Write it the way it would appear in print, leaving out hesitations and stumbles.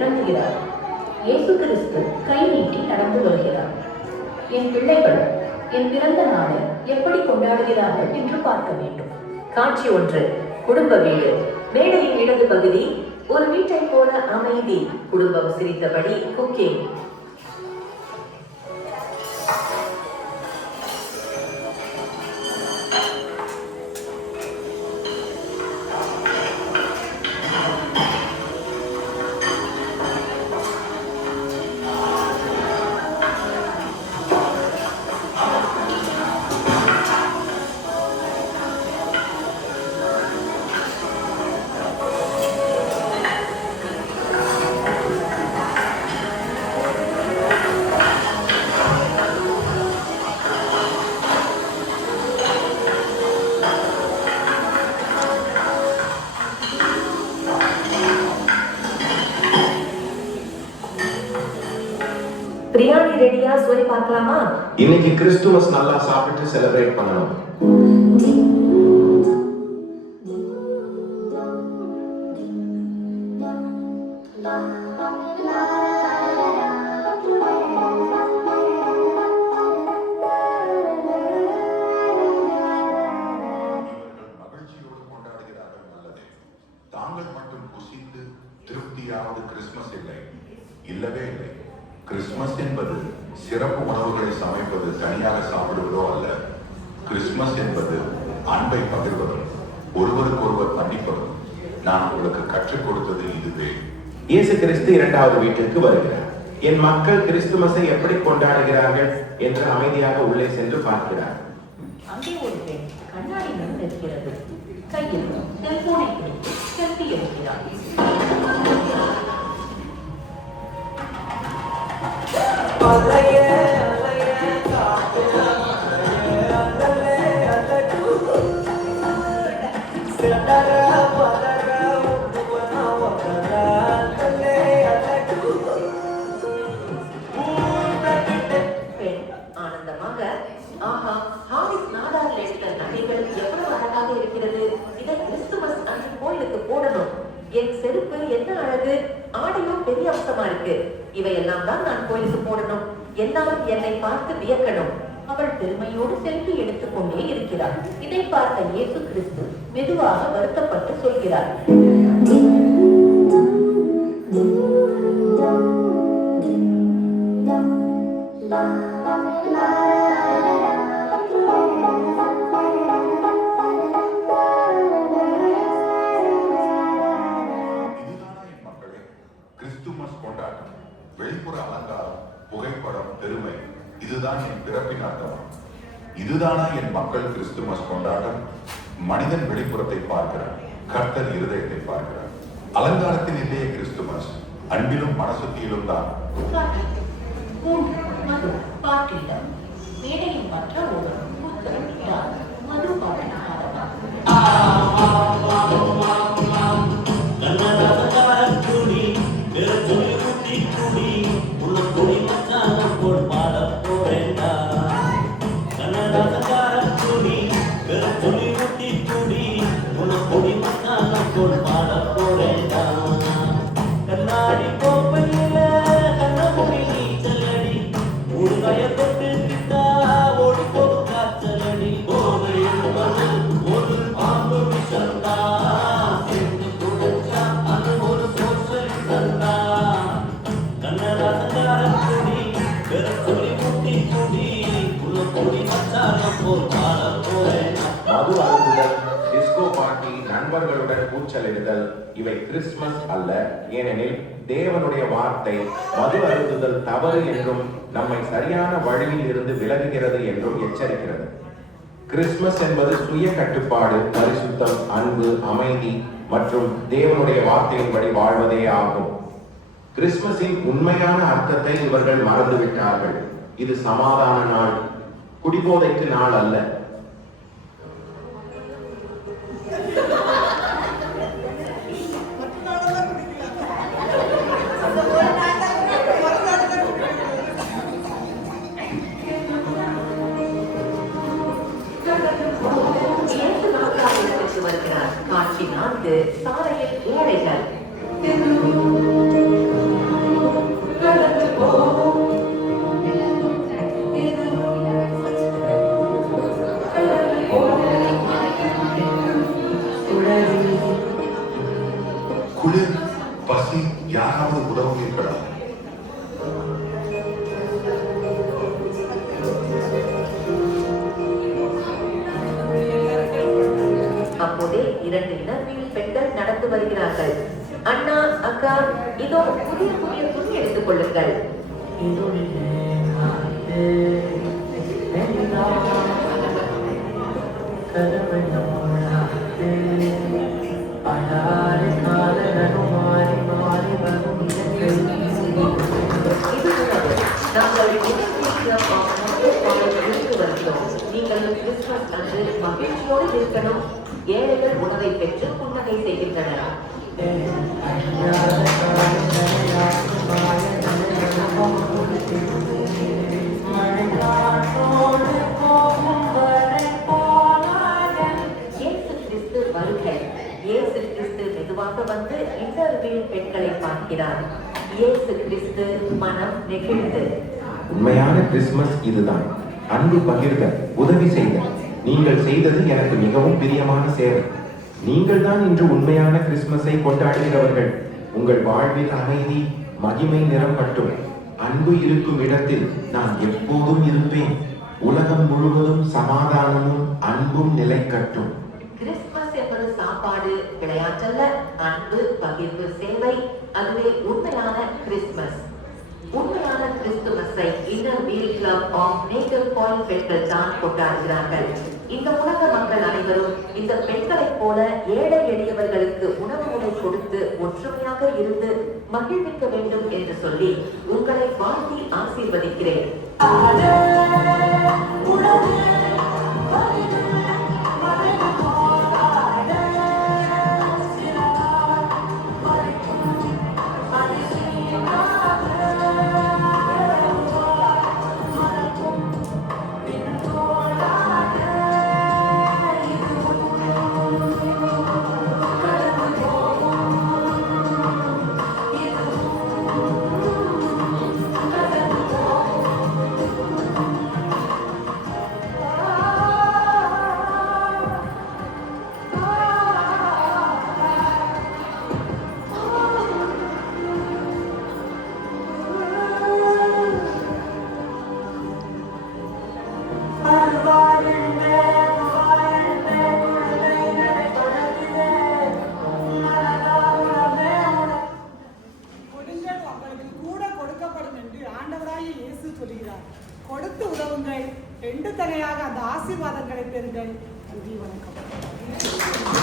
இறங்குகிறார். இயேசு கிறிஸ்து கை நீட்டி நடந்து வருகிறார். என் பிள்ளைகள் என் பிறந்த நாளை எப்படி கொண்டாடுகிறார்கள் என்று பார்க்க வேண்டும். காட்சி 1. குடும்ப வீடு. மேடையின் இடது பகுதி ஒரு வீட்டை போல அமைதி. குடும்பம் சிரித்தபடி குக்கிங். பிரியாணி ரெடியா? சொல்லி பார்க்கலாமா? இன்னைக்கு கிறிஸ்துமஸ் நல்லா சாப்பிட்டு செலிப்ரேட் பண்ணணும். மகிழ்ச்சியோடு கொண்டாடுகிறார்கள் நல்லது. தாங்கள் மட்டும் புசித்து திருப்தியாவது கிறிஸ்துமஸ் இல்லை, இல்லவே இல்லை. கிறிஸ்துமஸ் என்பது சிறப்பு உணவுகளை சமைப்பது, தனியாக சாப்பிடுவதோ அல்ல. கிறிஸ்துமஸ் என்பது அன்பை பகிர்வதும் ஒருவருக்கொருவர் மன்னிப்பதும். நான் உங்களுக்கு கற்றுக் கொடுத்தது இதுவே. இயேசு கிறிஸ்து 2வது வீட்டிற்கு வருகிறார். என் மக்கள் கிறிஸ்துமஸை எப்படி கொண்டாடுகிறார்கள் என்று அமைதியாக உள்ளே சென்று பார்க்கிறார். அங்கே ஒரு பெண் கண்ணாடி முன் நிற்கிறது. கையில் செல்போனை பிடித்து செல்ஃபி எடுக்கிறார். ஆனந்தமாக, ஆஹா, ஹாரிஸ் நாடாரில் எடுத்த நகைகள் எவ்வளவு அழகாக இருக்கிறது. இதை கிறிஸ்துமஸ் அன்று கோயிலுக்கு போடணும். என் செருப்பு என்ன அழகு, ஆடையும் பெரிய அம்சமா இருக்கு. இவையெல்லாம் தான் நான் கோயிலுக்கு போடணும். எல்லாரும் என்னை பார்த்து வியக்கணும். அவள் பெருமையோடு செல்ஃபி எடுத்துக் கொண்டே இருக்கிறார். இதை பார்த்த இயேசு கிறிஸ்து மெதுவாக வருத்தப்பட்டு சொல்கிறார், கொண்டாட்டம், வெளிப்புற அலங்காரம், புகைப்படம், பெருமை, இதுதான் என் பிறப்பின் அர்த்தம். இதுதானா என் மக்கள் கிறிஸ்துமஸ் கொண்டாட்டம்? மனிதன் வெளிப்புறத்தை பார்க்கிறார், கர்த்தர் இருதயத்தை பார்க்கிறார். அலங்காரத்தில் இல்லையே கிறிஸ்துமஸ், அன்பிலும் மனசுத்தியிலும் தான். மேடையின் மற்ற ஒருவர் மது பாடல் மது அருந்துதல், டிஸ்கோ பார்ட்டி, நண்பர்களுடன் கூச்சலிடுதல் இவை கிறிஸ்துமஸ் அல்ல. ஏனெனில் தேவனுடைய வார்த்தை மது அருந்துதல் தவறு என்றும் நம்மை சரியான வழியில் இருந்து விலகுகிறது என்றும் எச்சரிக்கிறது. கிறிஸ்துமஸ் என்பது சுய கட்டுப்பாடு, பரிசுத்தம், அன்பு, அமைதி மற்றும் தேவனுடைய வார்த்தையின்படி வாழ்வதே ஆகும். கிறிஸ்துமஸின் உண்மையான அர்த்தத்தை இவர்கள் மறந்துவிட்டார்கள். இது சமாதான நாள், குடிபோதைக்கு நாள் அல்ல. காட்சி 4. சாலையில் ஏழைகள். குளிர், பசி, யாராவது உதவுவீர்களா? அப்போதே 2 இளம்பெண் பெண்கள் நடந்து வருகிறார்கள். அண்ணா, அக்கா, இதோ புதிய புதிய துணி எடுத்துக் கொள்ளுங்கள். நாங்கள் நீங்கள் கிறிஸ்துமஸ் அன்று மகிழ்ச்சியோடு இருக்கணும். ஏழைகள் உணவை பெற்று புன்னகை செய்கின்றனர். இயேசு கிறிஸ்து வருகை. இயேசு கிறிஸ்து மெதுவாக வந்து இன்னொரு பெண்களை பார்க்கிறார். இயேசு கிறிஸ்து மனம் நெகிழ்ந்து. உண்மையான கிறிஸ்துமஸ் இதுதான். அன்பு பகிர்ந்த, உதவி செய்த. நீங்கள் செய்தது எனக்கு மிகவும் பிரியமான சேவை. நீங்கள் தான் இன்று உண்மையான கிறிஸ்துமஸை கொண்டாடுகிறவர்கள். உங்கள் வாழ்வில் அமைதி, மகிமை நிரம்பட்டும். அன்பு இருக்கும் இடத்தில் நான் எப்போதும் இருப்பேன். உலகம் முழுவதும் சமாதானமும் அன்பும் நிலைக்கட்டும். கிறிஸ்துமஸ் என்பது சாப்பாடு, விளையாட்டல்ல, அன்பு, பகிர்வு, சேவை. அதுவே உண்மையான கிறிஸ்துமஸ். உண்மையான கிறிஸ்துமஸை Inner Wheel Club of Native Point பெண்கள் தான் கொண்டாடுகிறார்கள். இந்த உலக மக்கள் அனைவரும் இந்த பெண்களைப் போல ஏழை எளியவர்களுக்கு உணவுகளை கொடுத்து ஒற்றுமையாக இருந்து மகிழ்விக்க வேண்டும் என்று சொல்லி உங்களை வாழ்த்தி ஆசீர்வதிக்கிறேன். கொடுத்து உதவுங்கள், 2 தனையாக அந்த ஆசீர்வாதங்களை பெறுங்கள். நன்றி, வணக்கம்.